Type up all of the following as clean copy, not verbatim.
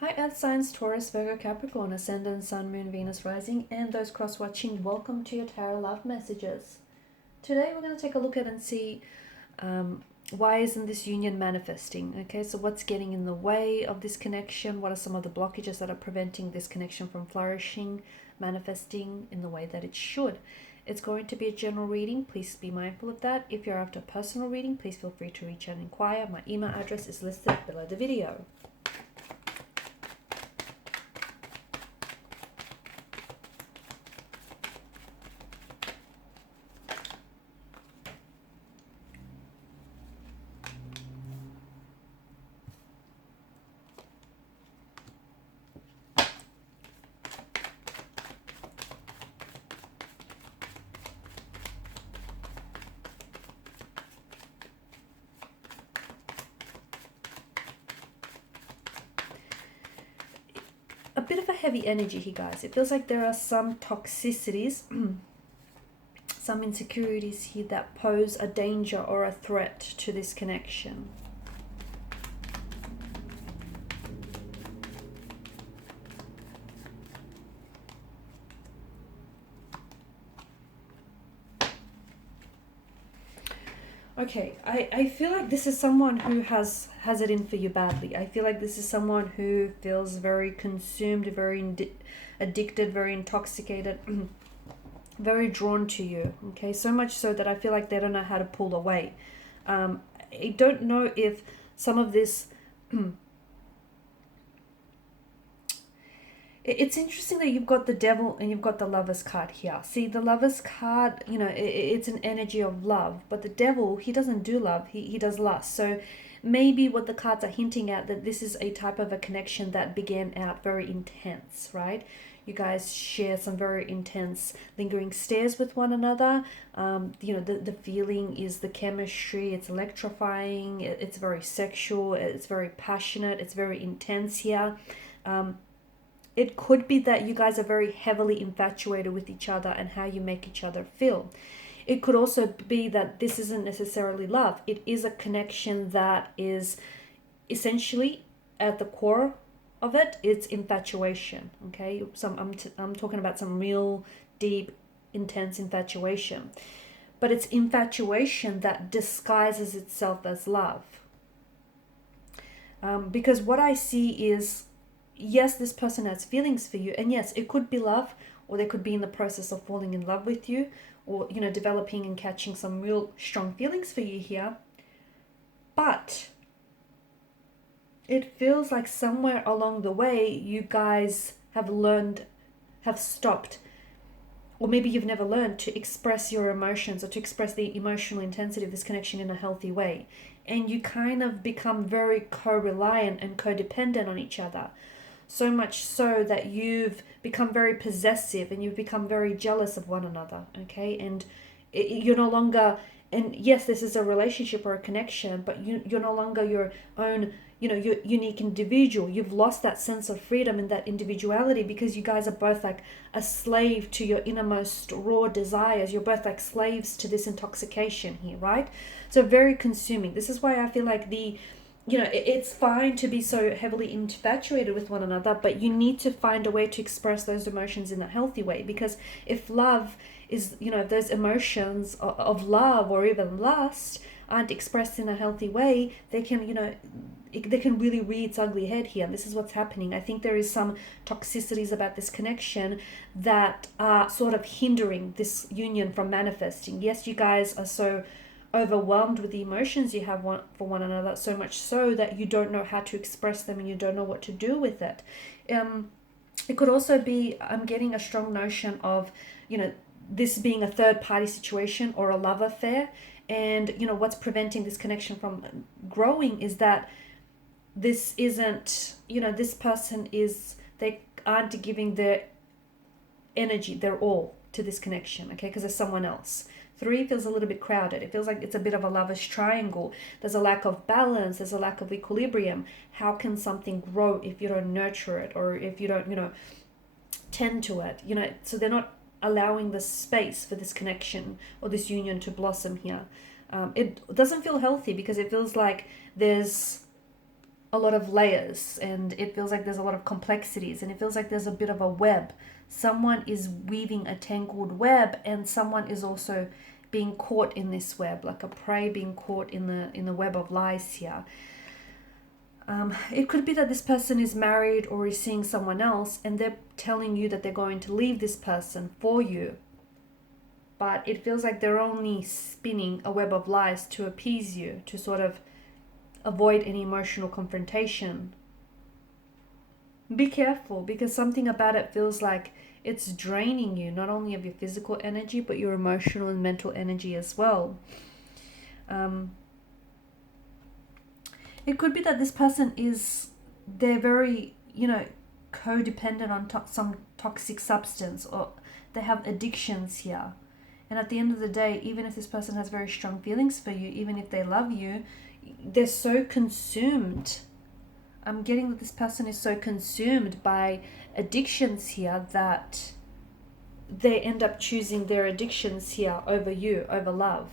Hi Earth signs, Taurus, Virgo, Capricorn, Ascendant, Sun, Moon, Venus, Rising, and those cross-watching, welcome to your Tarot Love Messages. Today we're going to take a look at and see why isn't this union manifesting? Okay, so what's getting in the way of this connection? What are some of the blockages that are preventing this connection from flourishing, manifesting in the way that it should? It's going to be a general reading. Please be mindful of that. If you're after a personal reading, please feel free to reach out and inquire. My email address is listed below the video. A bit of a heavy energy here, guys. It feels like there are some toxicities, some insecurities here that pose a danger or a threat to this connection. Okay, I feel like this is someone who has it in for you badly. I feel like this is someone who feels very consumed, very addicted, very intoxicated, very drawn to you. Okay, so much so that I feel like they don't know how to pull away. I don't know if some of this... It's interesting that you've got the devil and you've got the lover's card here. See, the lover's card, you know, it's an energy of love. But the devil, he doesn't do love. He does lust. So maybe what the cards are hinting at, that this is a type of a connection that began out very intense, right? You guys share some very intense lingering stares with one another. You know, the feeling is the chemistry. It's electrifying. It's very sexual. It's very passionate. It's very intense here. It could be that you guys are very heavily infatuated with each other and how you make each other feel. It could also be that this isn't necessarily love. It is a connection that is essentially at the core of it, it's infatuation. Okay, I'm talking about some real deep, intense infatuation. But it's infatuation that disguises itself as love. Because what I see is, yes, this person has feelings for you, and yes, it could be love, or they could be in the process of falling in love with you, or, you know, developing and catching some real strong feelings for you here. But it feels like somewhere along the way you guys have stopped, or maybe you've never learned to express your emotions or to express the emotional intensity of this connection in a healthy way, and you kind of become very co-reliant and codependent on each other. So much so that you've become very possessive and you've become very jealous of one another, okay? And you're no longer, and yes, this is a relationship or a connection, but you're no longer your own, you know, your unique individual. You've lost that sense of freedom and that individuality because you guys are both like a slave to your innermost raw desires. You're both like slaves to this intoxication here, right? So very consuming. This is why I feel like you know, it's fine to be so heavily infatuated with one another, but you need to find a way to express those emotions in a healthy way. Because if love is, you know, if those emotions of love or even lust aren't expressed in a healthy way, they can, you know, they can really rear its ugly head here. And this is what's happening. I think there is some toxicities about this connection that are sort of hindering this union from manifesting. Yes, you guys are so overwhelmed with the emotions you have for one another, so much so that you don't know how to express them and you don't know what to do with it. It could also be, I'm getting a strong notion of, you know, this being a third party situation or a love affair. And, you know, what's preventing this connection from growing is that this isn't, you know, this person they aren't giving their energy, their all to this connection, okay, because there's someone else. 3 feels a little bit crowded. It feels like it's a bit of a lover's triangle. There's a lack of balance. There's a lack of equilibrium. How can something grow if you don't nurture it, or if you don't, you know, tend to it? You know, so they're not allowing the space for this connection or this union to blossom here. It doesn't feel healthy because it feels like there's a lot of layers, and it feels like there's a lot of complexities, and it feels like there's a bit of a web. Someone is weaving a tangled web, and someone is also being caught in this web, like a prey being caught in the web of lies here. It could be that this person is married or is seeing someone else, and they're telling you that they're going to leave this person for you. But it feels like they're only spinning a web of lies to appease you, to sort of avoid any emotional confrontation. Be careful, because something about it feels like it's draining you, not only of your physical energy, but your emotional and mental energy as well. It could be that this person they're very, codependent on some toxic substance, or they have addictions here. And at the end of the day, even if this person has very strong feelings for you, even if they love you, they're so consumed. I'm getting that this person is so consumed by addictions here that they end up choosing their addictions here over you, over love.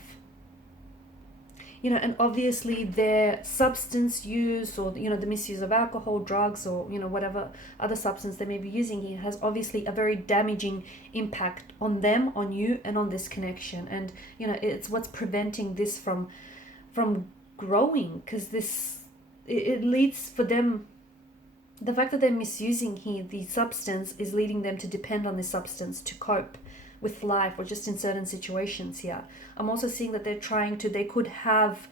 And obviously their substance use, or the misuse of alcohol, drugs, or whatever other substance they may be using here, has obviously a very damaging impact on them, on you, and on this connection. And it's what's preventing this from growing, because it leads for them, the fact that they're misusing here the substance is leading them to depend on this substance to cope with life, or just in certain situations here. I'm also seeing that they could have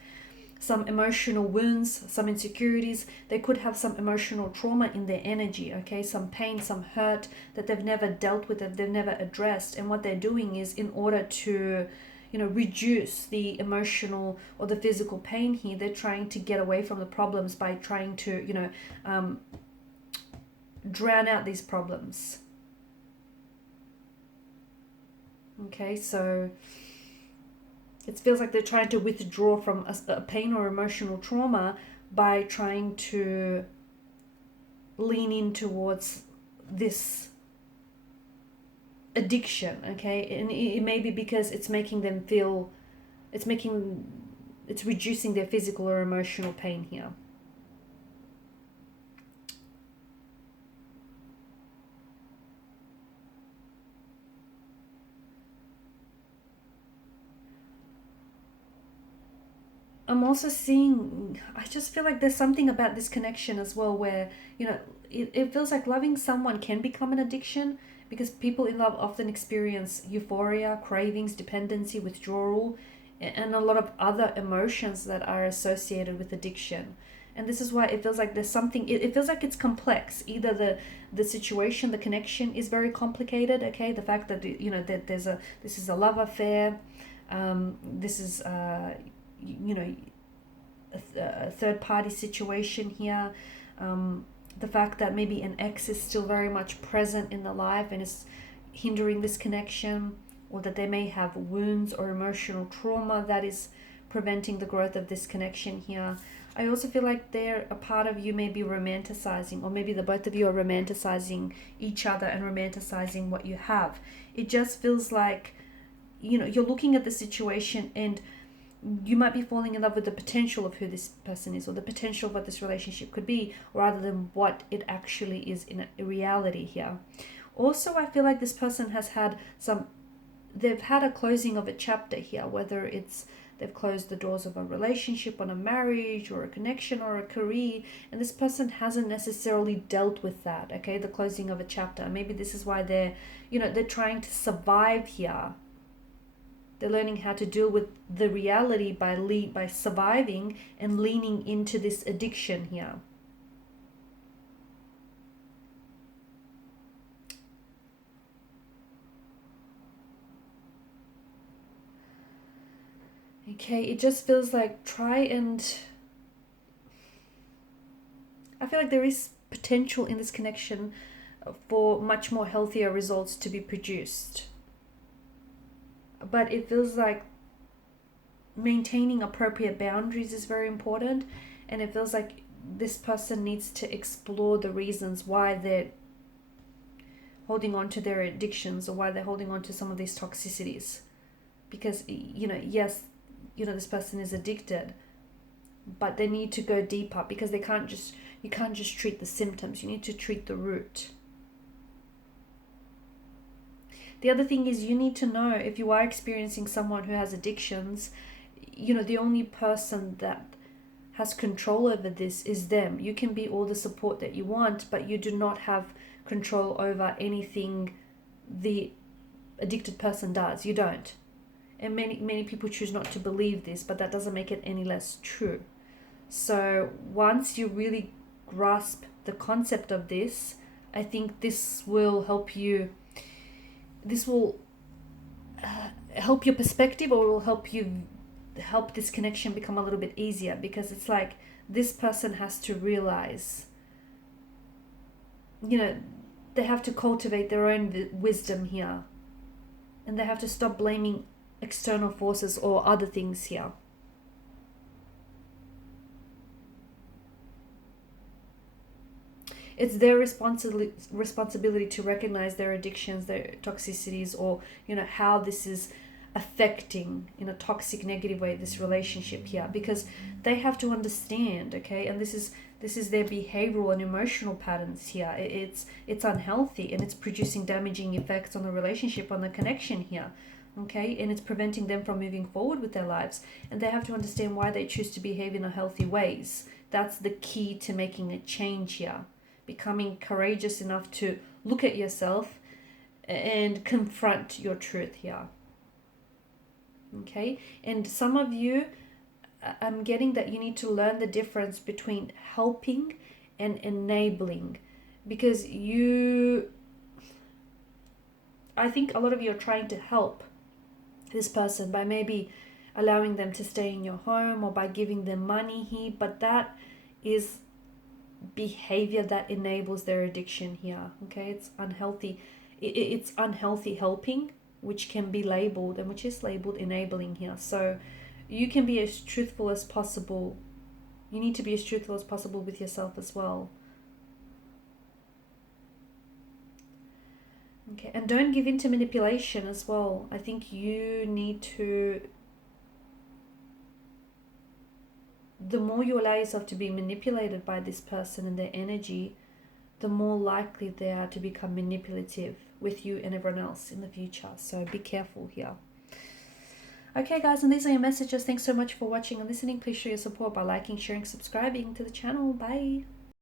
some emotional wounds, some insecurities. They could have some emotional trauma in their energy, okay? Some pain, some hurt that they've never dealt with, that they've never addressed. And what they're doing is, in order to reduce the emotional or the physical pain here, they're trying to get away from the problems by trying to drown out these problems. Okay, so it feels like they're trying to withdraw from a pain or emotional trauma by trying to lean in towards this addiction, okay? And it may be because it's making them feel, it's reducing their physical or emotional pain here. I'm also seeing, I just feel like there's something about this connection as well where, it feels like loving someone can become an addiction, because people in love often experience euphoria, cravings, dependency, withdrawal, and a lot of other emotions that are associated with addiction. And this is why it feels like there's something, it feels like it's complex. Either the situation, the connection is very complicated, okay? The fact that, that this is a love affair, this is, a third party situation here, the fact that maybe an ex is still very much present in the life and is hindering this connection, or that they may have wounds or emotional trauma that is preventing the growth of this connection here. I also feel like a part of you may be romanticizing, or maybe the both of you are romanticizing each other and romanticizing what you have. It just feels like, you're looking at the situation, and you might be falling in love with the potential of who this person is, or the potential of what this relationship could be, rather than what it actually is in reality here. Also, I feel like this person has had they've had a closing of a chapter here, whether it's they've closed the doors of a relationship, on a marriage, or a connection, or a career, and this person hasn't necessarily dealt with that, okay, the closing of a chapter. Maybe this is why they're trying to survive here. They're learning how to deal with the reality by surviving and leaning into this addiction here. Okay, it just feels like I feel like there is potential in this connection for much more healthier results to be produced. But it feels like maintaining appropriate boundaries is very important, and it feels like this person needs to explore the reasons why they're holding on to their addictions, or why they're holding on to some of these toxicities. Because yes, this person is addicted, but they need to go deeper, because you can't just treat the symptoms. You need to treat the root. The other thing is, you need to know, if you are experiencing someone who has addictions, the only person that has control over this is them. You can be all the support that you want, but you do not have control over anything the addicted person does. You don't. And many people choose not to believe this, but that doesn't make it any less true. So once you really grasp the concept of this, I think this will help you. This will help your perspective, or will help this connection become a little bit easier, because it's like this person has to realize, they have to cultivate their own wisdom here, and they have to stop blaming external forces or other things here. It's their responsibility to recognize their addictions, their toxicities, or how this is affecting in a toxic, negative way this relationship here, because they have to understand, okay? And this is their behavioral and emotional patterns here. It's unhealthy, and it's producing damaging effects on the relationship, on the connection here, okay? And it's preventing them from moving forward with their lives, and they have to understand why they choose to behave in unhealthy ways. That's the key to making a change here. Becoming courageous enough to look at yourself and confront your truth here. Okay? And some of you, I'm getting that you need to learn the difference between helping and enabling, because I think a lot of you are trying to help this person by maybe allowing them to stay in your home, or by giving them money here, but that is behavior that enables their addiction here. Okay, it's unhealthy. It's unhealthy helping, which can be labeled, and which is labeled enabling here. So you can be as truthful as possible. You need to be as truthful as possible with yourself as well. Okay, and don't give in to manipulation as well. I think you need to, the more you allow yourself to be manipulated by this person and their energy, the more likely they are to become manipulative with you and everyone else in the future. So be careful here. Okay guys, and these are your messages. Thanks so much for watching and listening. Please show your support by liking, sharing, subscribing to the channel. Bye.